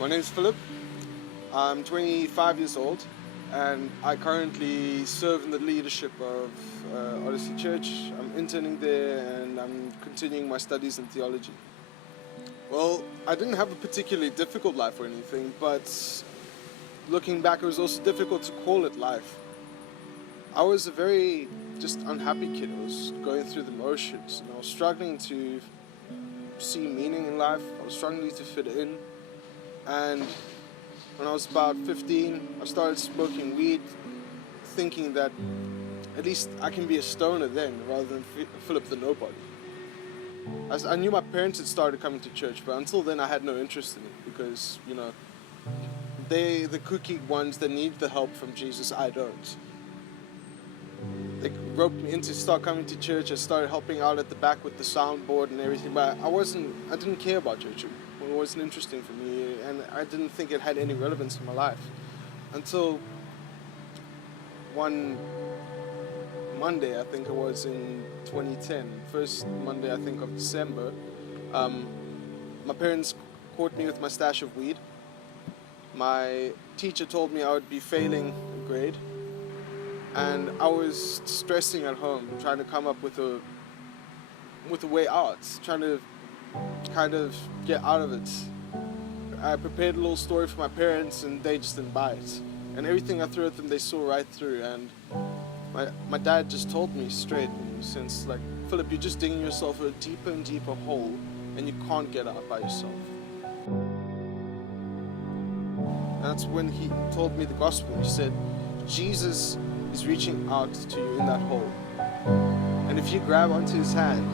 My name is Filip. I'm 25 years old and I currently serve in the leadership of Odyssey Church. I'm interning there and I'm continuing my studies in theology. Well, I didn't have a particularly difficult life or anything, but looking back it was also difficult to call it life. I was a very just unhappy kid. I was going through the motions and I was struggling to see meaning in life. I was struggling to fit in. And when I was about 15, I started smoking weed, thinking that at least I can be a stoner then, rather than Filip the nobody. I knew my parents had started coming to church, but until then I had no interest in it, because, they, the cookie ones that need the help from Jesus, I don't. They roped me in to start coming to church. I started helping out at the back with the soundboard and everything, but I didn't care about church. It wasn't interesting for me, and I didn't think it had any relevance in my life. Until one Monday, I think it was in 2010, first Monday I think of December, my parents caught me with my stash of weed. My teacher told me I would be failing a grade, and I was stressing at home, trying to come up with a way out, trying to kind of get out of it. I prepared a little story for my parents and they just didn't buy it. And everything I threw at them, they saw right through. And my dad just told me straight, in a sense, like, Filip, you're just digging yourself a deeper and deeper hole and you can't get out by yourself. And that's when he told me the gospel. He said, Jesus is reaching out to you in that hole. And if you grab onto his hand,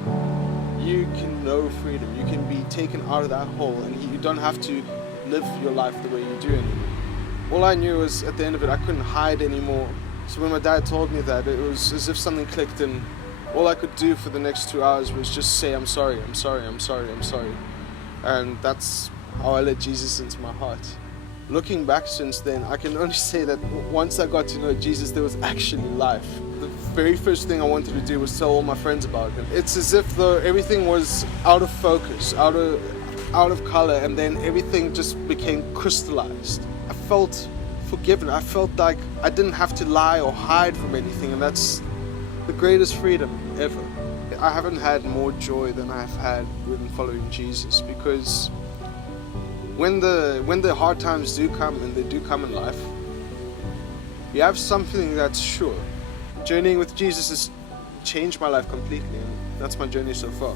you can know freedom. You can be taken out of that hole, and you don't have to live your life the way you do anymore. All I knew was at the end of it, I couldn't hide anymore. So when my dad told me that, it was as if something clicked, and all I could do for the next 2 hours was just say, I'm sorry, I'm sorry, I'm sorry, I'm sorry. And that's how I let Jesus into my heart. Looking back since then, I can only say that once I got to know Jesus, there was actually life. The very first thing I wanted to do was tell all my friends about him. It's as if though everything was out of focus, out of color, and then everything just became crystallized. I felt forgiven. I felt like I didn't have to lie or hide from anything, and that's the greatest freedom ever. I haven't had more joy than I've had when following Jesus, because when the hard times do come, and they do come in life, you have something that's sure. Journeying with Jesus has changed my life completely, and that's my journey so far.